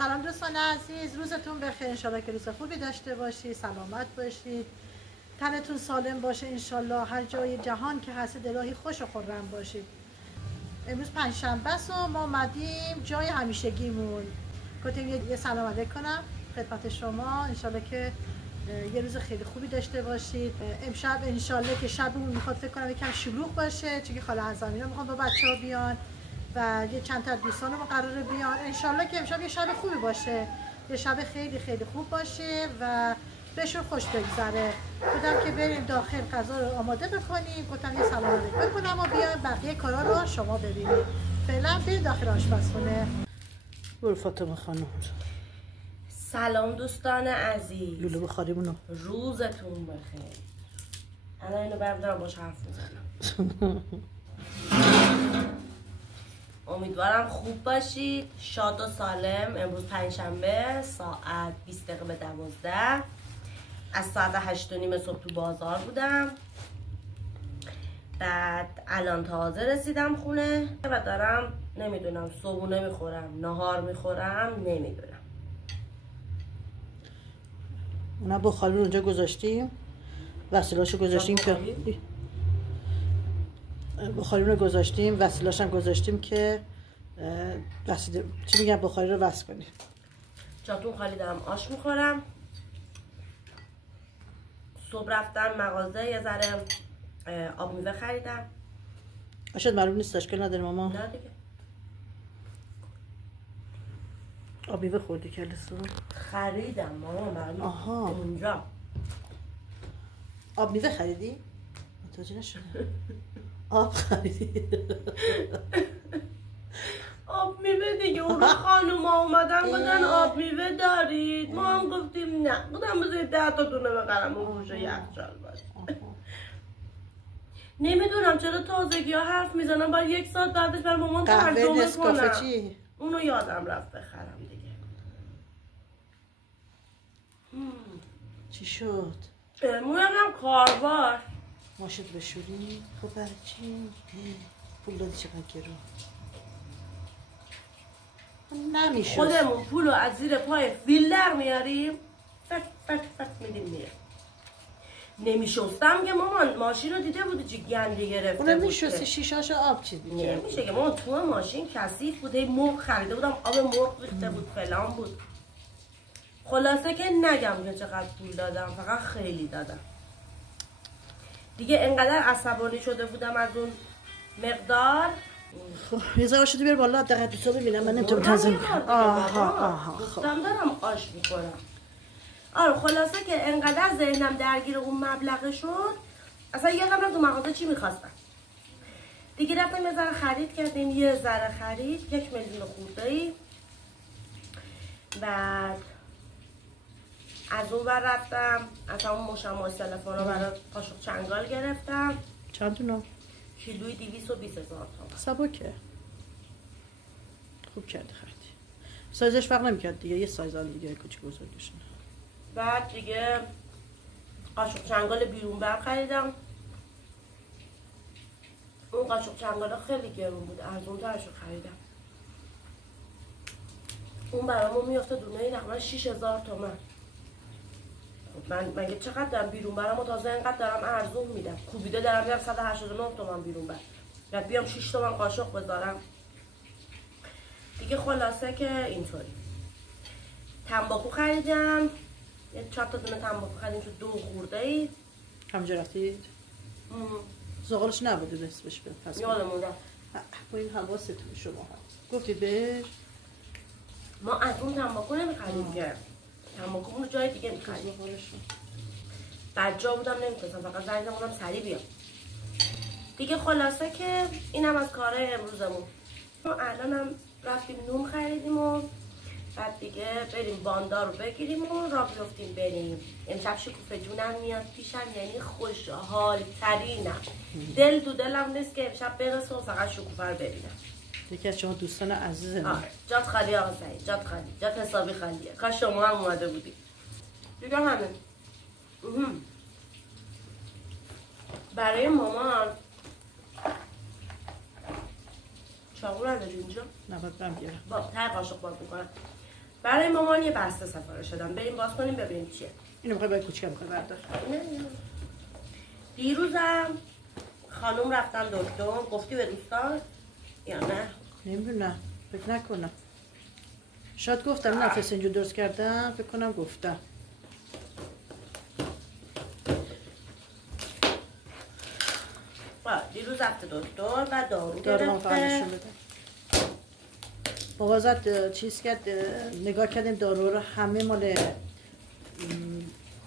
سلام دوستان عزیز، روزتون بخیر. انشالله که روز خوبی داشته باشید، سلامت باشید، تنتون سالم باشه انشالله، هر جای جهان که هستید الهی خوش و خرم باشید. امروز پنجشنبه است و ما اومدیم جای همیشگیمون. گفتیم یه سلام علیک کنم خدمت شما، انشالله که یه روز خیلی خوبی داشته باشید. امشب انشالله که شبمون میخواد فکر کنم یکم شلوغ باشه، چون که خاله عزامینا میخوان با بچه‌ها بیان و یه چند تا دوستان ما قراره بیان. انشالله که امشب یه شب خوبی باشه، یه شب خیلی خیلی خوب باشه و بهشون خوش بگذره. بودم که بریم داخل غذا رو آماده بکنیم، گفتم یه سلام علیک بکنم و بیایم بقیه کارا رو شما ببینید. فعلا بریم داخل آشپزخونه. برو فاطمه خانم. سلام دوستان عزیز، لولو بخاریمونو روزتون بخیر. الان اینو برمیدارم باش حرف میزنم. امیدوارم خوب باشید، شاد و سالم. امروز پنجشنبه، ساعت 20 دقیقه به 12. از ساعت 8:30 صبح تو بازار بودم، بعد الان تازه رسیدم خونه و دارم نمیدونم صبحونه میخورم نهار میخورم نمیدونم. اونا بخاری رو اونجا گذاشتیم، وسیلاشو گذاشتیم که بخاری رو گذاشتیم، وسیلاش هم گذاشتیم که چی میگم بخاری رو وصل کنیم. جاتون خالی دارم آش میخورم. صبح رفتم مغازه یه ذره آب میوه خریدم. آشد معلوم نیست اشکال نداره ماما. نه دیگه. آب میوه خوردی کل صبح؟ خریدم ماما معلوم. آها. اونجا. آب میوه خریدی؟ متوجه نشدم. آب خریدی؟ آب میوه دیگه. اون خانوما اومدن گفتن آب میوه دارید، ما هم گفتیم نه. گفتم بذارید 10 تا دونه بخرم اون گوشه یخچال باشه. نمیدونم چرا تازگی ها حرف میزنم، باید 1 ساعت بعدش برم مامان ترجمه کنم. چی؟ اونو یادم رفت بخرم دیگه. چی شد؟ مویم کاربار. ماشت بشوری؟ خب برای چی؟ پول دادی چقدر گرون؟ نمیشد خودمون پولو از زیر پای فیل در میاریم، فت فت فت میدیم میره. نمیشستم که مامان ماشین رو دیده بودی چی گندی گرفته بود. اون میشستی شیشاشو آب چی دیگه؟ نمیشه که مامان تو ماشین کثیف بود، مرغ خریده بودم آب مرغ ریخته بود فلان بود. خلاصه که نگم که چقدر پول دادم، فقط خیلی دادم دیگه. انقدر عصبانی شده بودم از اون مقدار. یه ذره شدی بیر بالا دقیقه دوستا ببینم. من نمیتونم تنظیم کنم. آها گفتم دارم آش میخورم. آره خلاصه که انقدر ذهنم درگیر اون مبلغ شد، اصلا یادم رفت تو مغازه چی میخواستم دیگه. رفتم یه ذره خرید کردیم، یه ذره خرید 1 میلیون خورده‌ای. بعد از اون ور رفتم اصلا اون مشماس تلفن رو برای قاشق چنگال گرفتم. چند دونه؟ کیلوی 220,000 تومان. سبکه. خوب کردی خریدی. سایزش فرق نمی‌کرد دیگه، یه سایز دیگه کوچیک بزرگش. بعد دیگه قاشق چنگال بیرون بر خریدم. اون قاشق چنگال خیلی گرون بود، ارزون ترش رو خریدم. اون برامون میافته دونه تقریبا 6,000 تومان. من مگه چقدر دارم بیرون برام، تازه اینقدر دارم ارزون میدم. کوبیده دارم میرم 189 تومان بیرون بر. بعد بیام 6 تومان قاشق بذارم دیگه. خلاصه که اینطوری. تنباکو خریدم، یه 4 تا دونه تنباکو خریدیم که 2 خورده‌ای. همجا رفتید؟ زغالش نبوده نصفش به پس یادمون رفت. با این حواستون شما هست. گفتید بهش ما از اون تنباکو نمیخریم که، تنباکو رو جای دیگه میخریم. بعد جا بودم نمیتونستم، فقط زنگ زدم سریع بیام دیگه. خلاصه که اینم از کارهای امروزمون. ما الانم رفتیم نون خریدیم و بعد دیگه بریم باندا رو بگیریم و راه بیفتیم بریم. امشب شکوفه جونم میاد پیشم، یعنی خوشحال ترینم. دل تو دلم نیست که امشب برسه و فقط شکوفه رو ببینم. یکی از شما دوستان عزیزم. آره جات خالی آقا سعید، جات خالی، جات حسابی خالیه. کاش شما هم اومده بودید دیگه. همین برای مامان چاقو نداری اینجا؟ نه باید برم بیارم. با تر قاشق باز میکنم. برای مامان یه بسته سفارش دادم. بریم باز کنیم ببینیم چیه. اینو میخوای باید کوچیکه میخوای بردار. نه. دیروزم خانوم رفتم دکتر، گفتی به دوستان یا نه؟ نمیدونم، فکر نکنم. شاید گفتم نه فسنجو درست کردم، فکر کنم گفتم. دیروز رفته دکتر و دارو گرفته. بابا زد چیز کرد، نگاه کردیم دارو رو همه مال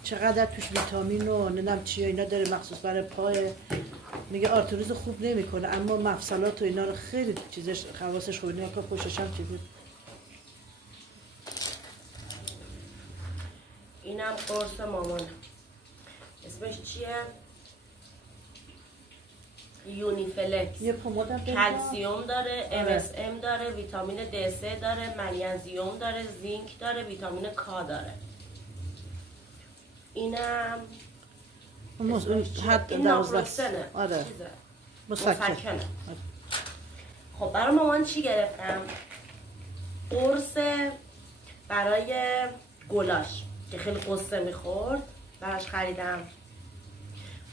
چقدر توش ویتامین و نمیدونم چی اینا داره مخصوص برای پای. میگه آرتروز خوب نمیکنه اما مفصلات و اینا رو خیلی چیزش خواصش خوبه. نگاه کن پشتش هم چی بود. اینم قرص مامانم. اسمش چیه؟ یونیفلکس. یه پمادم کلسیوم داره، MSM داره، ویتامین D3 داره، منیزیم داره، زینک داره، ویتامین K داره. اینم این ناپروکسنه. آره. مسکنه. خب برای مامان چی گرفتم؟ قرص برای گلاش که خیلی قصه میخورد براش خریدم.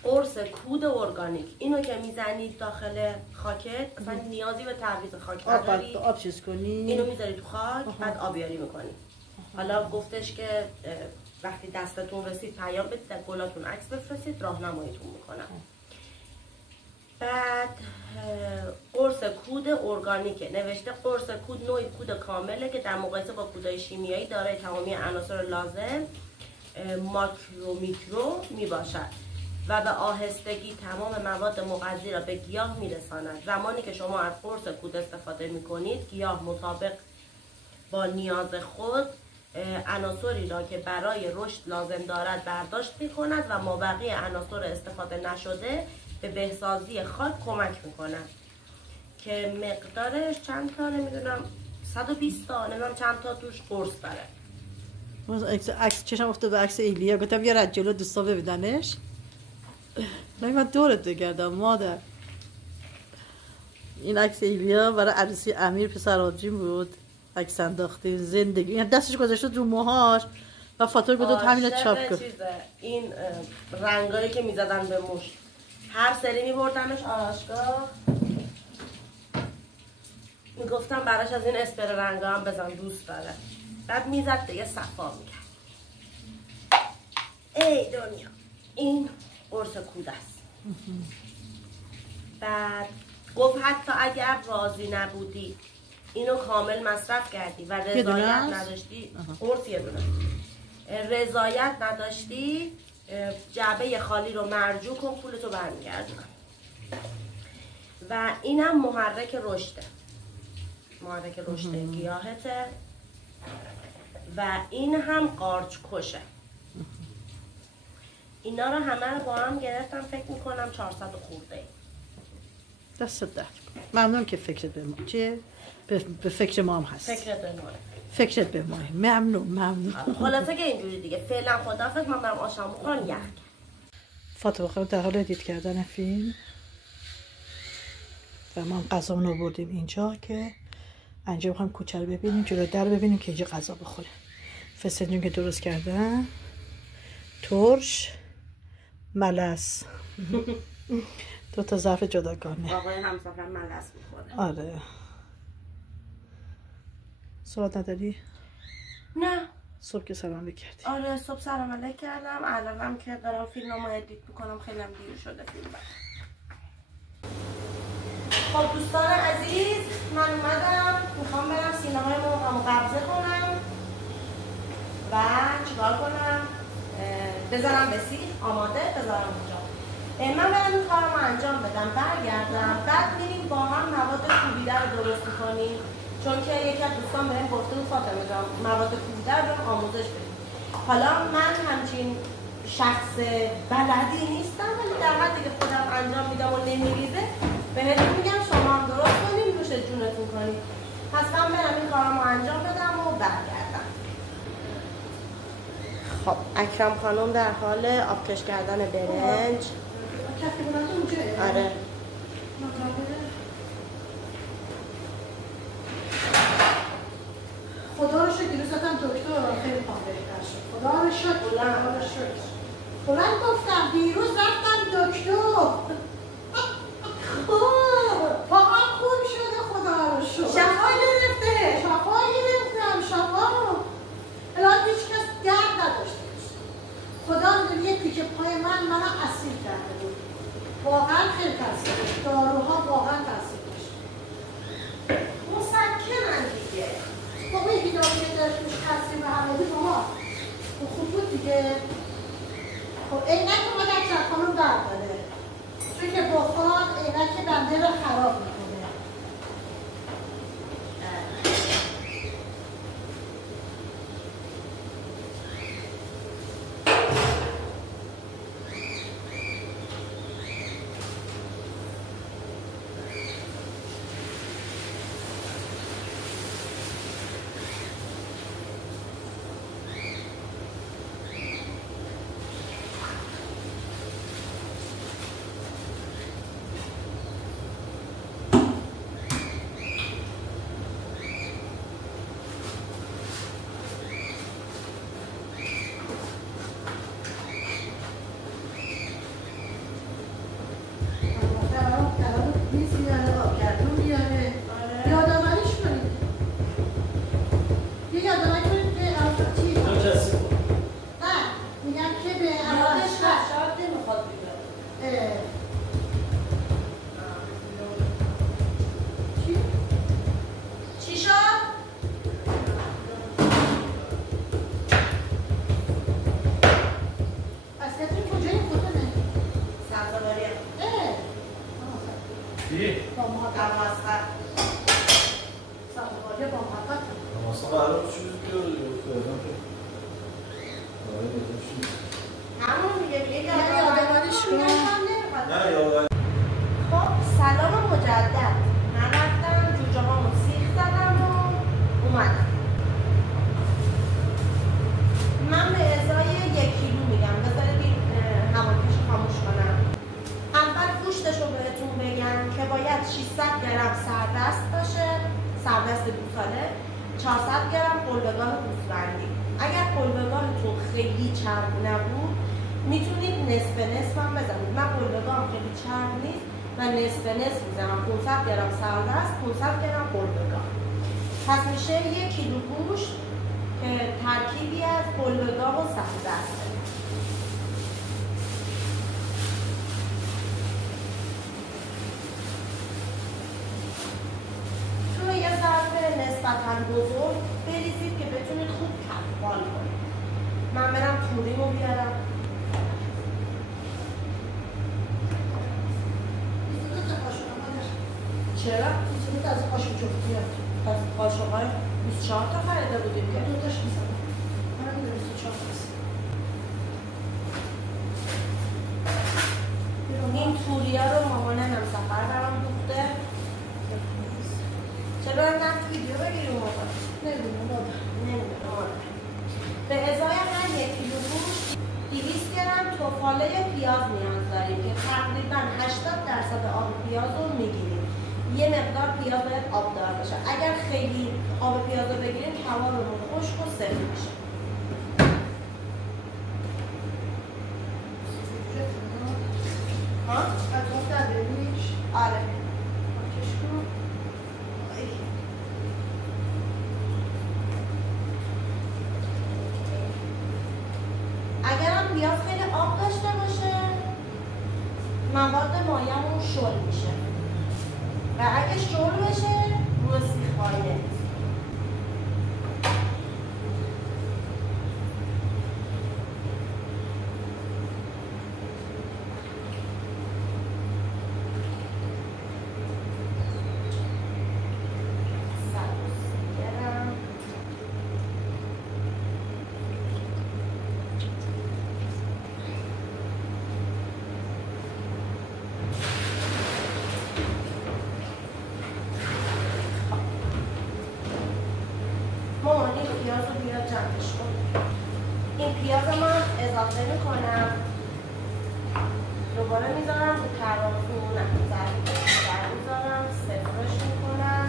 قرص کود ارگانیک. اینو که میزنید داخل خاکت اصلا نیازی به تعویض خاک نداری. آب چیز کنی. اینو میذاری تو خاک بعد آبیاری میکنی. حالا گفتش که وقتی دستتون رسید پیام بدید، در گلاتون عکس بفرستید، راهنماییتون میکنم. بعد قرص کود ارگانیکه. نوشته قرص کود نوعی کود کامله که در مقایسه با کودهای شیمیایی دارای تمامی عناصر لازم ماکرو میکرو میباشد و به آهستگی تمام مواد مغذی را به گیاه میرساند. زمانی که شما از قرص کود استفاده میکنید، گیاه مطابق با نیاز خود عناصری را که برای رشد لازم دارد برداشت میکند و مابقی عناصر استفاده نشده به بهسازی خاک کمک میکند که مقدارش چند تا نمیدونم 120 تا نمیدونم چند تا توش قرص داره. عکس چشم افتاد به عکس ایلیا، گفتم یه رد جلو دوستا ببیننش. من دورت بگردم مادر. این عکس ایلیا برای عروسی امیر پسر آجیم بود. عکس انداختیم زندگی، یعنی دستش گذاشته رو موهاش و فاتور گذاشت همین چاپ کرد. این رنگایی که میزدن به موش هر سری میبردمش آرایشگاه، میگفتم براش از این اسپری رنگا هم بزن دوست داره. بعد میزد دیگه صفا میکرد. ای دنیا این قرص کود است. بعد گفت حتی اگر راضی نبودی اینو کامل مصرف کردی و رضایت نداشتی، قرص یه دونه رضایت نداشتی، جعبه خالی رو مرجوع کن، پولتو برمیگردونم. و اینم محرک رشده، محرک رشد گیاهته و این هم قارچ کشه. اینا رو همه رو با هم گرفتم، فکر میکنم 400 خورده. دست درد ممنون که فکرت به ما چیه؟ به فکر ما هم هست. فکرت به ما. فکرت به ما. ممنون. خلاصه که اینجوری دیگه. فعلا خداحافظ، من برم آشام بخورم یخ. فاطمه خانم در حال ادیت کردن فیلم و ما هم غذامون رو بردیم اینجا که انجام می‌خوایم کوچه رو ببینیم، جلو در ببینیم که اینجا غذا بخوره. فسنجون که درست کردن، ترش، ملس. 2 تا ظرف جداگانه. آقای همسفر ملس می‌خوره. آره. سوال نداری؟ نه. صبح که سلام کردی؟ آره صبح سلام علیک کردم. الانم که دارم فیلممو ادیت میکنم، خیلی هم دیر شده فیلم. خب دوستان عزیز، من اومدم میخوام برم سینمای موقعمو قبضه کنم و چیکار کنم؟ بذارم به سیخ آماده بذارم اونجا. من برم این کارمو انجام بدم، برگردم، بعد میریم با هم مواد کوبیده رو درست میکنیم، چون که یکی از دوستان بهم گفته بود فاطمه جان مواد کوبیده رو آموزش بدیم. حالا من همچین شخص بلدی نیستم، ولی در حدی که خودم انجام میدم و نمیریزه بهتون میگم شما هم درست کنیم، نوش جونتون کنیم. پس من برم این کارمو انجام بدم و برگردم. خب اکرم خانم در حال آبکش کردن برنج. کفی بودن اونجا؟ آره. خدا رو شکر دیروز هم دکتر خیلی پام بهتر شد. خدا رو شکر. خدا رو شکر. بلند گفتم دیروز رفتم دکتر. پاهم خوب شده خدا رو شکر. شفا گرفته. شفا گرفتم شفا. الان هیچ کس درد نداشته باشه. خدا میدونه یه تیکه پای من اسیر کرده بود. واقعا خیلی تاثیر داشت. داروها واقعا تاثیر داشت. مسکنن دیگه. بابا یکی دارو که داشت روش تاثیر به همه بود بابا. خوب بود دیگه. خب عینک اومد از چرخانم درد داره. چون که بخار عینک بنده رو خراب میکنه. پس میشه 1 کیلو گوشت که ترکیبی از قلبه‌گاو و سردسته. توی یه ظرف نسبتاً بزرگ بریزید که بتونید خوب تفعال کنید. من برم توریمو بیارم. چرا؟ از قاشق جفتی هست. از قاشق‌های 24 تا خریده بودیم که 2 تاش می‌زنم. من 24 هست. این توریا رو مامانم هم سفر برام دوخته. چرا رفت ویدیو بگیریم موقع؟ نمیدونم. به ازای هر 1 کیلو گوشت 200 گرم تفاله پیاز نیاز داریم که تقریبا 80% آب پیاز رو میگیریم. یه مقدار پیاز باید آبدار باشه. اگر خیلی آب پیاز رو بگیریم کبابمون خشک و سفید میشه. ها؟ اطراف نداریش؟ آره. کشکو. اگر هم پیاز خیلی آب داشته باشه مواد مایعمون شل میشه و اگه شل بشه روی سیخ وایه نیست. پیاز رو بیاد جمعش کن. این پیاز رو من اضافه میکنم، دوباره میذارم رو ترازو، ظرف میذارم، صفرش میکنم.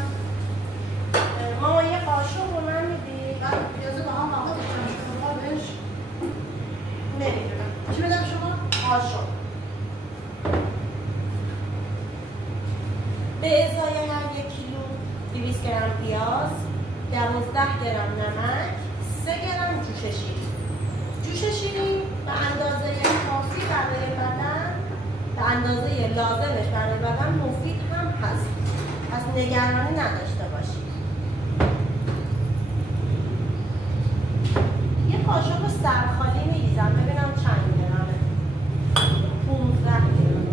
ماما یه قاشق رو من میدی؟ پیاز با هم آقا بکنم شما بهش نمیدونم چی بدم شما؟ آشو به ازای هر 1 کیلو 200 گرم پیاز 12 گرم نمک 3 گرم جوش شیرین جوش شیرین به اندازه کافی برای بدن به اندازه لازمش برای بدن مفید هم هست پس نگرانی نداشته باشید یه قاشق سرخالی میریزم ببینم چند گرمه 15 گرم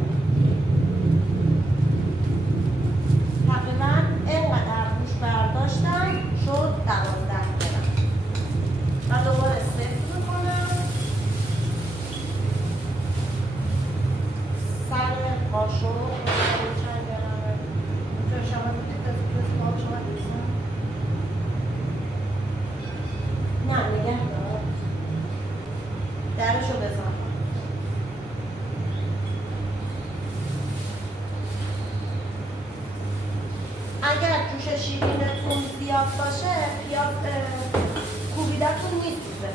تقریبا اینقدر روش برداشتم شد 12 گرم و دوباره سفت میکنم سر قاشق چند گرمه تو شما میدید از ما شما دیزم نه نگه دار درشو بزن اگر جوش شیرینتون زیاد باشه پیاز کوبیدتون میسوزه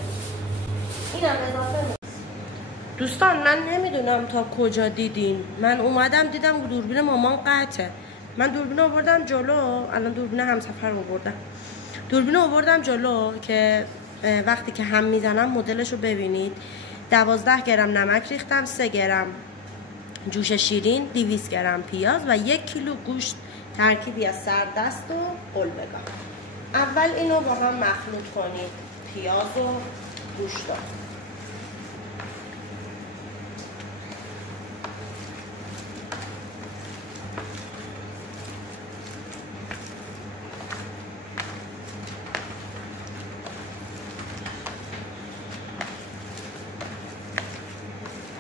اینم اضافه نیست دوستان من نمیدونم تا کجا دیدین من اومدم دیدم دوربین مامان قطعه من دوربین آوردم جلو الان دوربین همسفر آوردم دوربین آوردم جلو که وقتی که هم میزنم مدلش رو ببینید 12 گرم نمک ریختم 3 گرم جوش شیرین 200 گرم پیاز و 1 کیلو گوشت ترکیبی از سردست و قلبگان اول اینو با هم مخلوط کنید پیاز و گوشت رو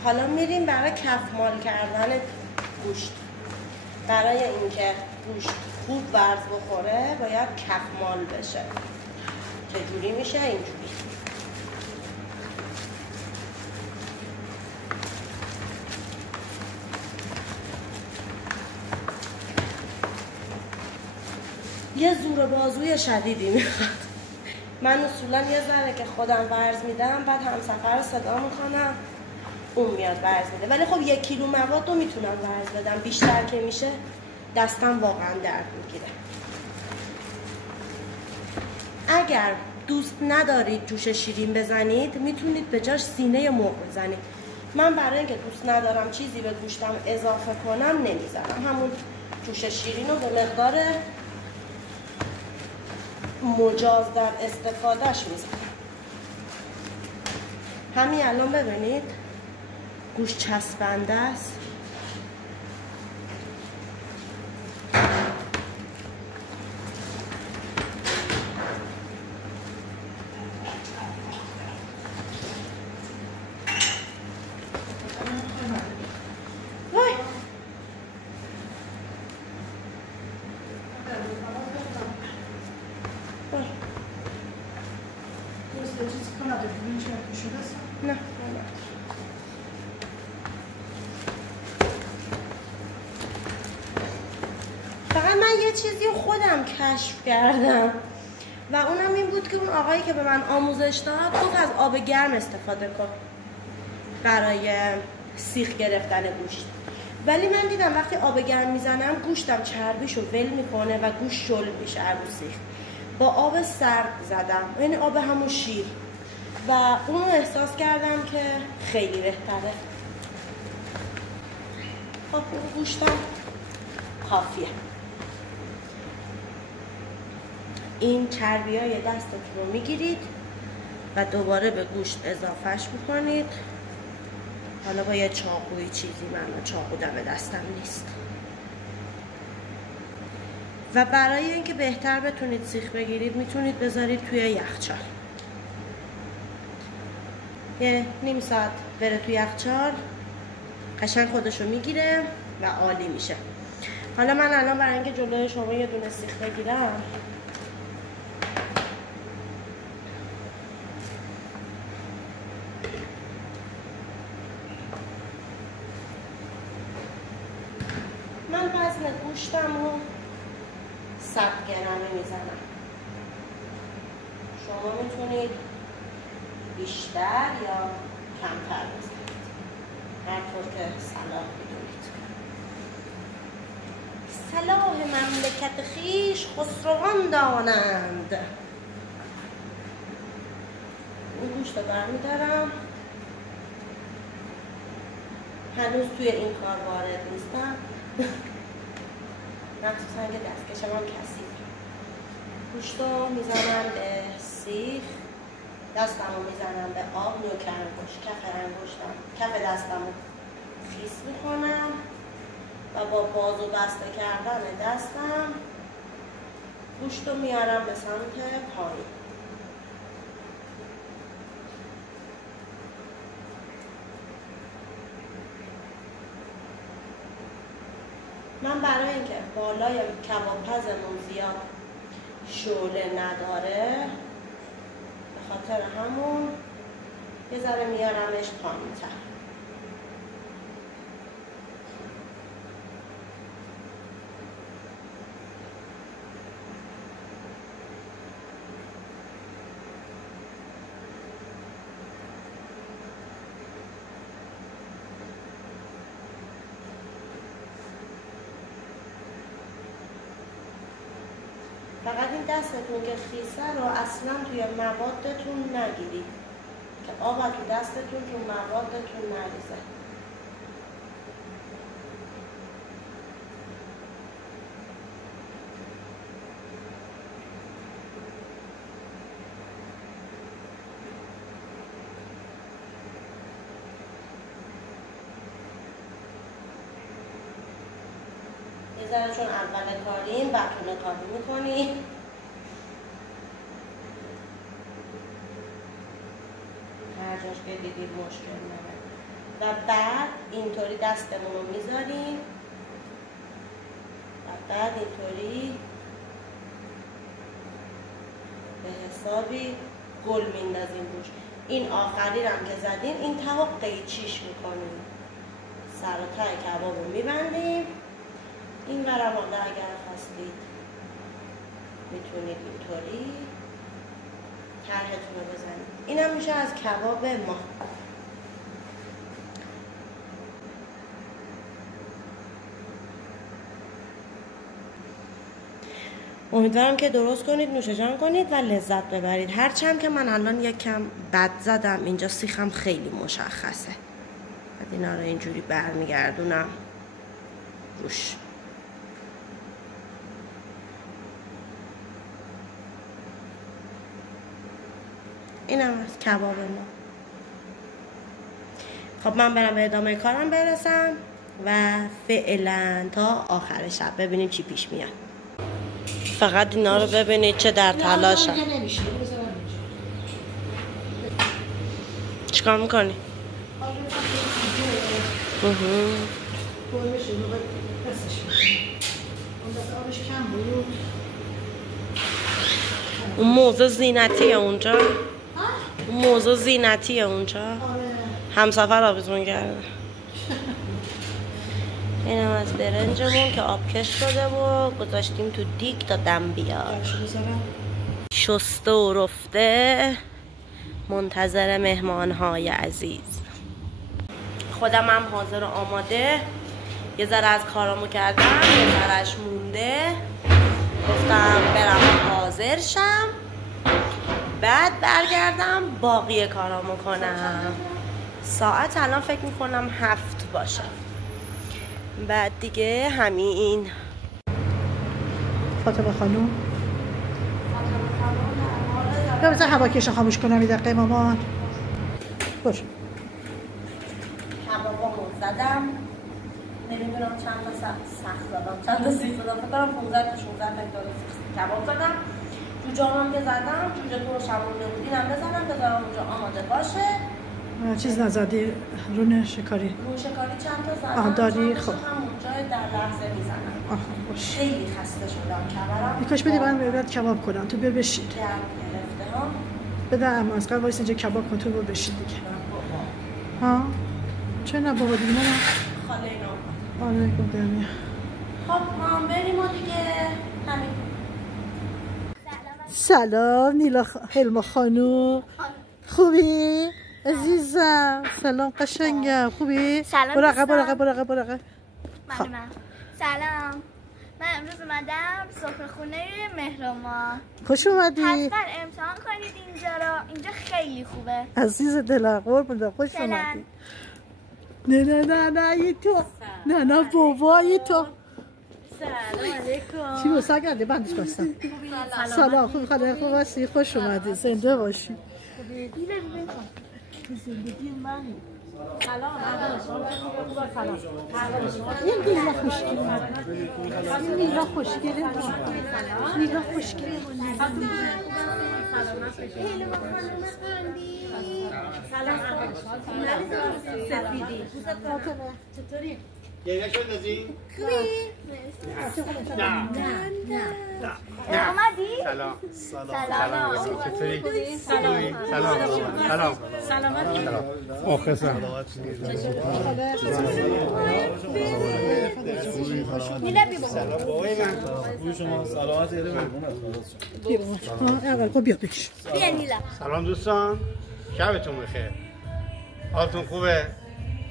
حالا میریم برای کفمال کردن گوشت برای اینکه گوشت خوب ورز بخوره باید کفمال بشه چجوری میشه اینجوری یه زور بازوی شدیدی میخواد من اصولا یه ذره که خودم ورز میدم بعد همسفر رو صدا میکنم اون میاد ورز میده ولی خب 1 کیلو مواد رو میتونم ورز بدم بیشتر که میشه دستم واقعا درد میگیره اگر دوست ندارید جوش شیرین بزنید میتونید به جاش سینه مرغ بزنید من برای اینکه دوست ندارم چیزی به گوشتم اضافه کنم نمیزنم همون جوش شیرین رو به مقدار مجاز در استفادهش میزنم همین الان ببینید گوشت چسبنده است نه فقط من یه چیزی خودم کشف کردم و اونم این بود که اون آقایی که به من آموزش داد گفت از آب گرم استفاده کن برای سیخ گرفتن گوشت ولی من دیدم وقتی آب گرم میزنم گوشتم چربیشو ول میکنه و گوشت شل میشه رو سیخ با آب سرد زدم یعنی آب همون شیر و اونو احساس کردم که خیلی بهتره خب اون گوشتم کافیه این چربی های دستتون رو میگیرید و دوباره به گوشت اضافهش میکنید حالا با یه چاقوی چیزی من چاقو دم دستم نیست و برای اینکه بهتر بتونید سیخ بگیرید میتونید بذارید توی یخچال یه نیم ساعت بره توی یخچال قشنگ خودشو میگیره و عالی میشه حالا من الان برای اینکه جلوی شما یه دونه سیخ بگیرم من وزن گوشتم رو 100 گرمه میزنم شما شما میتونید بیشتر یا کمتر بزنید، هر طور که صلاح بدونید. صلاح مملکت خویش خسروان دانند. این گوشت رو برمیدارم. هنوز توی این کار وارد نیستم، مخصوصا که دستکشم هم کثیفه. گوشت رو میزنم به سیخ، دستم رو میزنم به آب، نوک انگشت، کف دستم رو خیس میکنم و با باز و بسته کردن دستم گوشت رو میارم به سمت پایین. من برای اینکه بالای کباب پزمون زیاد شعله نداره، به خاطر همون یه ذره میارمش پایین‌تر. فقط این دستتون که خیسه رو اصلا توی موادتون نگیرید که آب تو دستتون تو موادتون نریزه. چون اول کاریم بتونه کاری میکنی. هر جاش که دیدید مشکل نداره. و بعد اینطوری دستمون رو میذاریم و بعد اینطوری به حسابی گل میندازیم روش. این آخری رو هم که زدیم این ته رو قیچیش میکنیم. سر و ته کباب رو میبندیم. این ورم اگر خواستید میتونید اینطوری طرحتون رو بزنید. این هم میشه از کباب ما. امیدوارم که درست کنید، نوش جان کنید و لذت ببرید. هرچند که من الان یک کم بد زدم، اینجا سیخم خیلی مشخصه. بعد اینا رو اینجوری برمیگردونم روش. اینم از کباب ما. خب من برم به ادامه کارم برسم و فعلا تا آخر شب ببینیم چی پیش میاد. فقط اینا رو ببینید چه در تلاشن. چیکار میکنی؟ اون موضوع زینتیه اونجا؟ اون موضوع زینتیه اونجا؟ همسفر آویزون کرده. این هم از برنجمون که آبکش شده و گذاشتیم تو دیگ تا دم بیاد. شسته و رفته منتظر مهمانهای عزیز. خودم هم حاضر و آماده. یه ذره از کارامو کردم، یه ذرهش مونده. گفتم برم حاضر شم، بعد برگردم باقی کارامو کنم. ساعت الان فکر میکنم 7 باشه. بعد دیگه همین. فاطمه خانوم بذار هواکش رو خاموش کنم یه دقیقه مامان. باش. کبابامو زدم. نمیدونم چند تا سخت زدم، چند تا سیخ زدم. فکر کنم 15 تا 16 تا کباب زدم. جوجه‌ام که زدم، جوجه تو رو شمونده بود. اینم بذارم اونجا آماده باشه. چیز نزدی؟ رون شکاری؟ رون شکاری چند تا زدم. داری؟ خب همونجا در لحظه میزنم. باش. خیلی خسته شدم کبرم. یکاش بدی من باید کباب کنم تو بشین. گرم گرفته ها. بده اما از قبل وایس اینجا کباب کن تو بشین دیگه. ها؟ چه نه بابا دیگه مامان؟ خاله اینا. آره خب ما بریم و دیگه همین. سلام نیلا حلما خانوم، خوبی؟ عزیزم سلام قشنگم، خوبی؟ سلام برو عقب. سلام، من امروز اومدم سفره‌خونه مهرما. خوش اومدی. حتما امتحان کنید اینجا خیلی خوبه. عزیز دلم قربونت، خوش اومدی. نه یه تو نه بابای تو. سلام علیکم. چی بسا کرده بندش بستم. سلام خوب خاله خوب هستی، خوش اومدی، زنده باشی. زندگی منی. سلام این نیلا خوشگله نیلا خوشگله چطوری؟ گریه شد از این؟ نه اومدی؟ سلام چطوری؟ سلام مخلصم نیلا بی بابا بابای من خوبی شما سلامت یه بیا بکش. بیا نیلا. سلام دوستان، شبتون بخیر، حالتون خوبه؟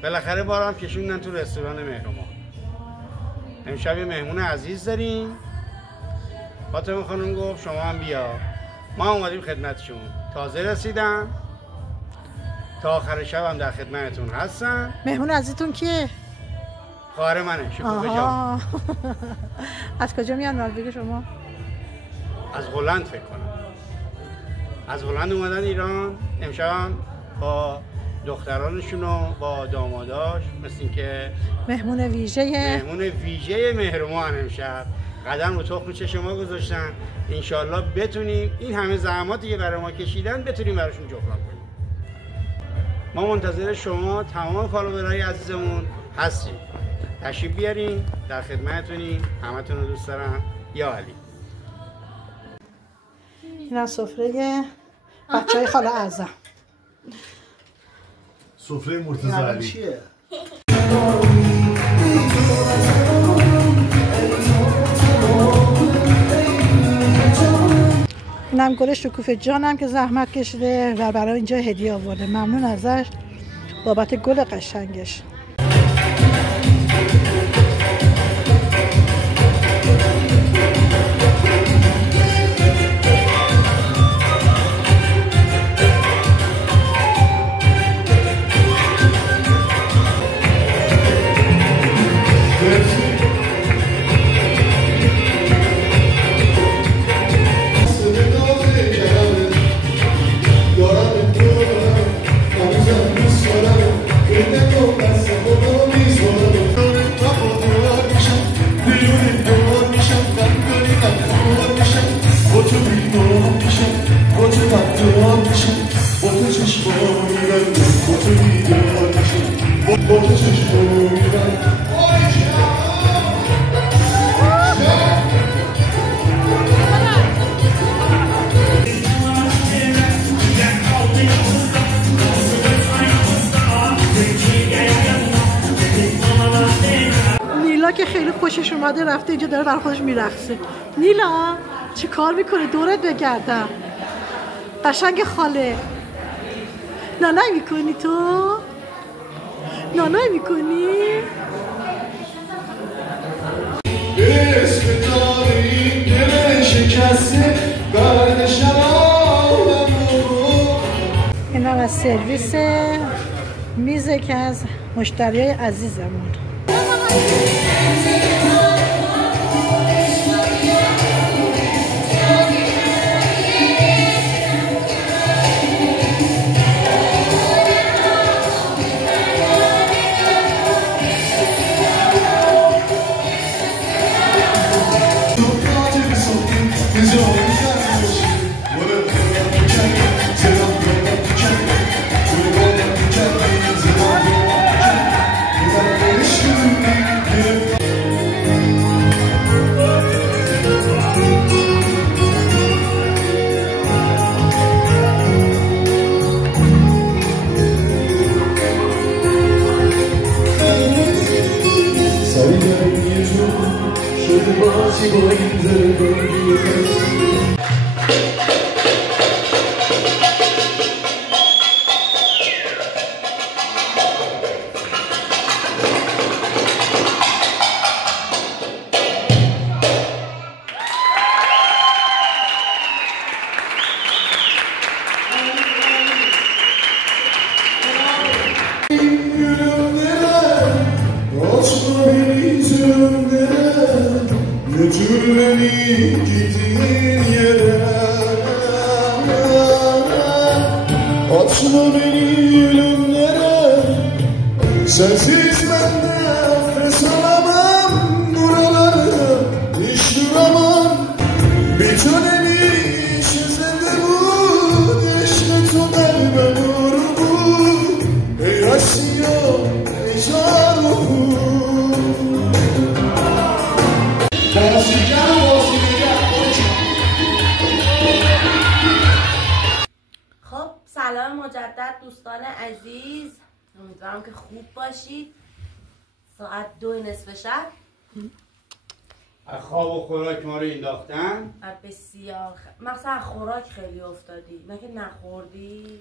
بالاخره بارم کشوندن تو رستوران مهرما. امشب یه مهمون عزیز داریم. فاطمه خانم گفت شما هم بیا، ما اومدیم خدمتشون. تازه رسیدم، تا آخر شب هم در خدمتتون هستم. مهمون عزیزتون کیه؟ خواهر منه، شکوفه جان. از کجا میان نروژ شما؟ از هلند فکر کنم. از هلند اومدن ایران. امشب هم با دخترانشون و با داماداش مثل اینکه مهمون ویژه مهرما امشب قدم رو تخم چشم ما گذاشتن. انشالله بتونیم این همه زحماتی که برای ما کشیدن بتونیم براشون جبران کنیم. ما منتظر شما تمام فالوورهای عزیزمون هستیم. تشریف بیارین، در خدمتتونیم. همتون رو دوست دارم. یا علی. این سفره بچهای خاله اعظم. سفره مرتضی علی. اینم گل شکوفه جانم که زحمت کشیده و برای اینجا هدیه آورده. ممنون ازش بابت گل قشنگش. نیلا که خیلی خوشش اومده رفته اینجا داره برای خودش میرقصه. نیلا چی کار میکنه؟ دورت بگردم. قشنگ خاله. نانای میکنی تو؟ نانای میکنی؟ این هم از سرویس میزه که از مشتریای عزیزمون. gittiğin yere Açma beni ölümlere Sensiz ben nefes alamam Buraları hiç duramam Bir töneni şizende bu Eşle tutar ben uğrumu Ey Asiyo, ey canım خب سلام مجدد دوستان عزیز امیدوارم که خوب باشید ساعت 2:30 شب از خواب و خوراک ما رو انداختن. بسیار مثلا خوراک خیلی افتادی مگه نخوردی؟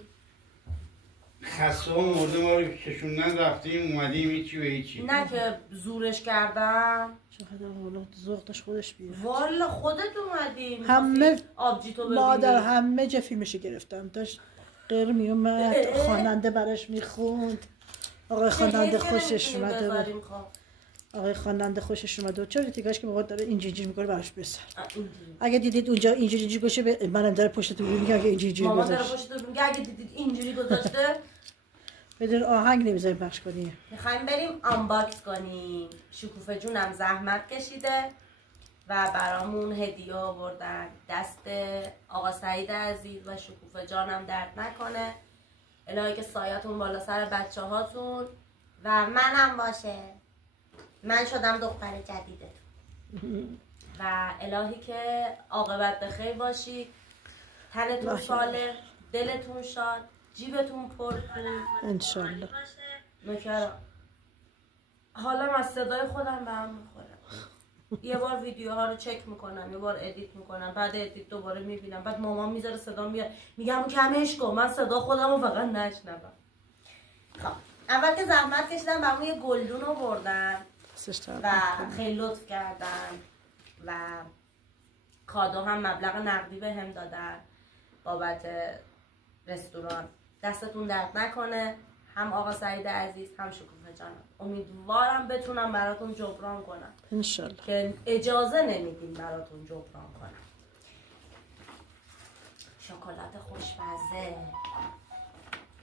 خسته و مرده ما رو کشوندن رفتیم اومدیم هیچی به هیچی. نه که زورش کردم چقدر اولاد ذوق داشت خودش بیاد والا خودت اومدی همه آبجیتو ببینی مادر همه جا فیلمشو گرفتم داشت غیر می اومد خواننده براش میخوند آقای خواننده خوشش اومده بود آقای خواننده خوشش اومده بود چرا تیکاش که بابا داره اینجوری میکنه براش بسر اگه دیدید اونجا اینجوری گوشه منم داره پشت تو میگه اگه اینجوری مامان گذاشت داره پشت تو میگه اگه دیدید اینجوری گذاشته بدون آهنگ نمیذاریم پخش کنیم میخوایم بریم آنباکس کنیم شکوفه جونم زحمت کشیده و برامون هدیه آوردن دست آقا سعید عزیز و شکوفه جانم درد نکنه الهی که سایتون بالا سر بچه هاتون و منم باشه من شدم دختر جدیدتون و الهی که عاقبت بخیر باشید تنتون سالم دلتون شاد جیبتون پر انشالله نکرم حالا از صدای خودم به هم میخورم یه بار ویدیوها رو چک میکنم یه بار ادیت میکنم بعد ادیت دوباره میبینم بعد مامان میذاره صدا میاد میگم کمش کن من صدا خودم رو فقط نشنوم خب اول که زحمت کشیدم برامون یه گلدون رو بردن و خیلی لطف کردن و کادو هم مبلغ نقدی به هم دادن بابت رستوران دستتون درد نکنه هم آقا سعید عزیز هم شکوفه جانم امیدوارم بتونم براتون جبران کنم انشالله که اجازه نمیدین براتون جبران کنم شکلات خوشمزه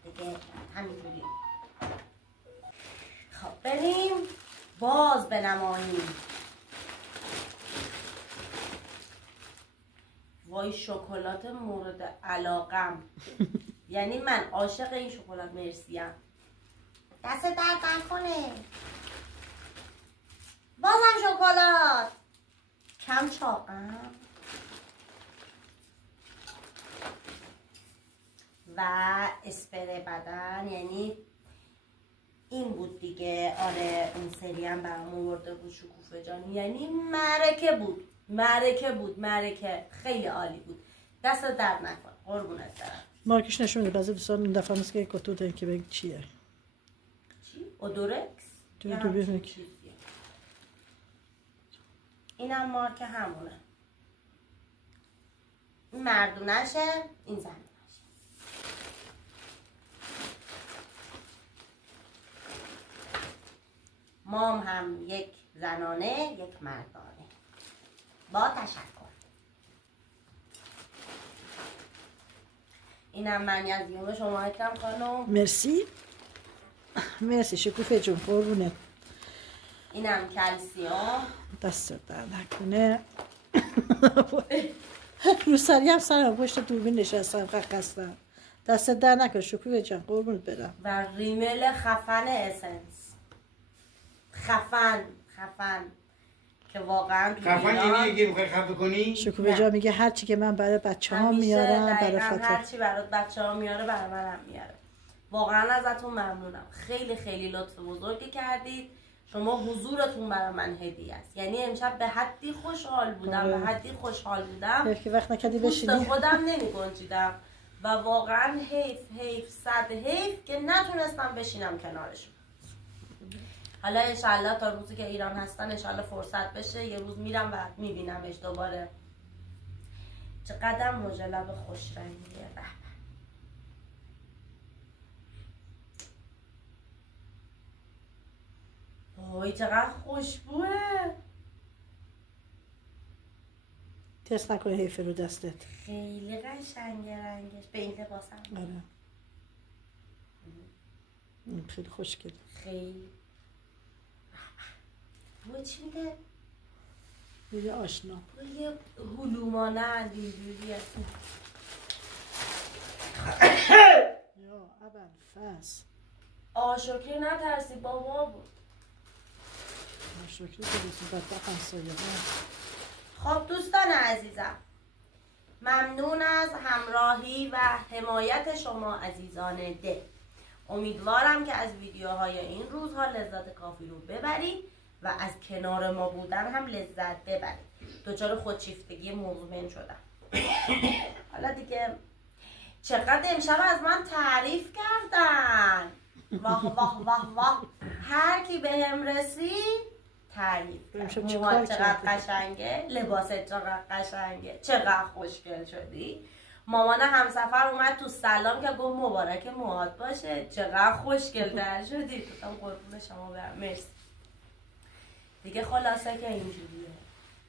دیگه همینجوری خب بریم باز بنماییم وای شکلات مورد علاقم یعنی من عاشق این شکلات مرسیم دست درد نکنه بازم شکلات کم چاقم و اسپری بدن یعنی این بود دیگه آره اون سری هم برام آورده بود شکوفه جان یعنی معرکه بود خیلی عالی بود دست درد نکن قربونت برم مارکش نشون میده بعضی دوستان این دفعه مثل که کتو دارن که بگید چیه چی؟ اودورکس؟ اینم مارک همونه این مردونشه این زنونشه مام هم یک زنانه یک مردانه با تشکر اینم من از یوم شما هستم خانم مرسی شکوفه جون قربونه اینم کلسیوم دست درد نکنه روسری هم سرم پشت دوربین نشستم خستم دست درد نکنه شکوفه جان قربونت برم و ریمل خفن اسنس خفن که واقعا خفن یعنی یکی میخوای خفه کنی؟ شکوفه جان میگه هرچی که من برای بچه ها میارم برای فتح هرچی برای بچه ها میاره برای منم میاره واقعا ازتون ممنونم خیلی لطف بزرگی کردید شما حضورتون برای من هدیه است یعنی امشب به حدی خوشحال بودم که وقت نکردی بشینی خودم نمی‌گنجیدم و واقعا حیف صد حیف که نتونستم بشینم کنارشون حالا انشالله تا روزی که ایران هستن انشالله فرصت بشه یه روز میرم و میبینمش دوباره چقدر رژ لب خوش رنگیه وای چقدر خوشبوه تست نکنه حیف رو دستت. خیلی قشنگه رنگش به این لباسم. آره خیلی خوشگله. خیلی بوی چی میده؟ بوی آشنا، بوی هلومانند اینجوری هست. یا ابوالفضل آشوکی نترسی بابا بود. شکری که بسید بدبخت همسایه ها. خب دوستان عزیزم، ممنون از همراهی و حمایت شما عزیزان دل. امیدوارم که از ویدیوهای این روزها لذت کافی رو ببرید و از کنار ما بودن هم لذت ببرید. دچار خودشیفتگی مزمن شدم. حالا دیگه چقدر امشب از من تعریف کردن. واه واه واه واه. هر کی به هم رسید تعریف کرد. موهات چقدر قشنگه، لباست چقدر قشنگه، چقدر خوشگل شدی. مامان همسفر اومد تو سلام که گفت مبارک موهات باشه، چقدر خوشگل تر شدی. گفتم قربون شما برم، مرسی. دیگه خلاصه که اینجوریه.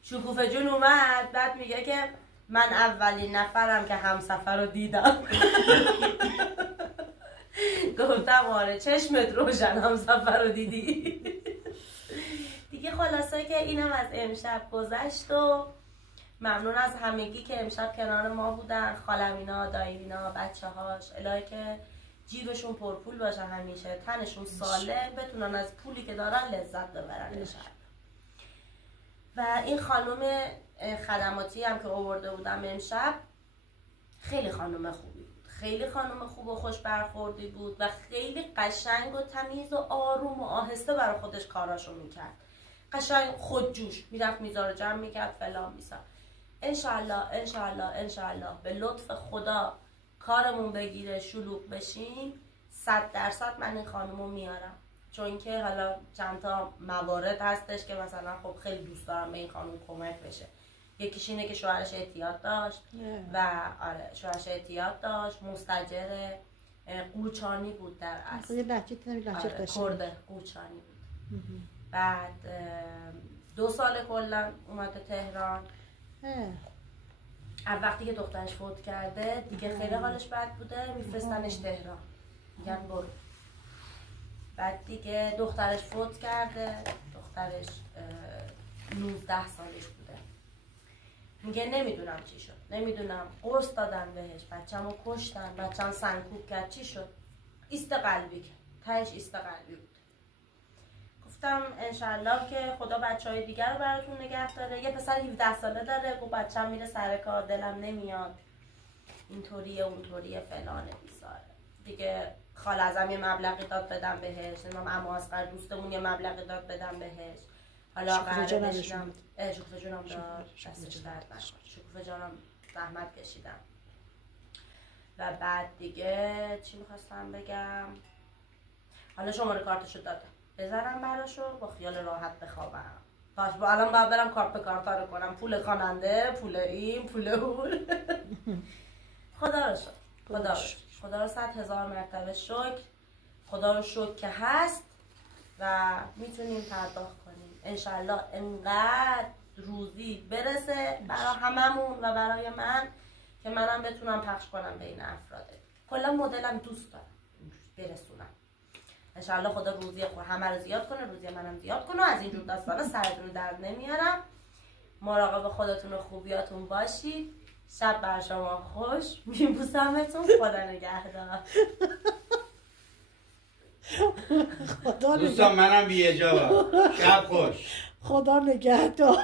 شکوفه جون اومد بعد میگه که من اولین نفرم که همسفر رو دیدم. گفتم آره چشمت روشن، همسفر رو دیدی. دیگه خلاصه که اینم از امشب گذشت و ممنون از همگی که امشب کنار ما بودن. خالمینا، دایمینا، بچه هاش، الهی که جیبشون پرپول باشه همیشه، تنشون سالم، بتونن از پولی که دارن لذت ببرن امشب. و این خانم خدماتی هم که آورده بودم امشب خیلی خانم خوبی بود، خیلی خانم خوب و خوش برخوردی بود و خیلی قشنگ و تمیز و آروم و آهسته برای خودش کاراشو میکرد. قشنگ خودجوش میرفت میزا رو جمع میکرد فلان بیسا. انشالله انشالله انشالله به لطف خدا کارمون بگیره، شلوغ بشیم، 100% من این خانومو میارم. چون که حالا چند تا موارد هستش که مثلا خب خیلی دوست دارم به این خانوم کمک بشه. یکیش اینه که شوهرش اعتیاد داشت و آره شوهرش اعتیاد داشت، مستاجر قوچانی بود در اصل. یه لحجه کرده قوچانی بود. بعد 2 سال کلا اومده تهران. وقتی که دخترش فوت کرده دیگه خیلی حالش بد بوده، میفرستنش تهران، میگن برو. بعد دیگه دخترش فوت کرده، دخترش 19 سالش بوده. میگه نمیدونم چی شد، نمیدونم، قرص دادن بهش، بچه‌مو کشتن، بچه‌م سنکوب کرد، چی شد؟ ایست قلبی کرد، تهش ایست قلبی بود. گفتم انشالله که خدا بچه‌های دیگر رو براتون نگه داره. یه پسر 17 ساله داره، گفت بچه‌م میره سر کار، دلم نمیاد، اینطوریه اونطوریه فلانه بیزاره. دیگه خال ازم یه مبلغی داد بدم بهش، اما اصغر دوستمون یه مبلغی داد بدم بهش. حالا قراره بشینم شکوفه جونم داد، دستش درد نکنه. شکوفه جانم زحمت کشیدم. و بعد دیگه چی میخواستم بگم؟ حالا شماره کارتشو داده، بزنم براشو با خیال راحت بخوابم. باش با الان باید برم کارت به کارتا رو کنم، پول خواننده، پول این، پول اون. خدا رو شکر، خدا رو شکر، خدا رو 100,000 مرتبه شکر. خدا رو شکر که هست و میتونیم پرداخت کنیم. انشالله انقدر روزی برسه برای هممون و برای من که منم بتونم پخش کنم بین افراد. کلا مدلم دوست دارم برسونم. انشالله خدا روزی همه رو زیاد کنه، روزی منم زیاد کنه و از اینجور داستانا سرتون درد نمیارم. مراقب خودتون و خوبیاتون باشید. شب بر شما خوش. میبوسمتون. خدا نگهدار. دوستان منم بی‌اجابم. شب خوش. خدا نگهدار.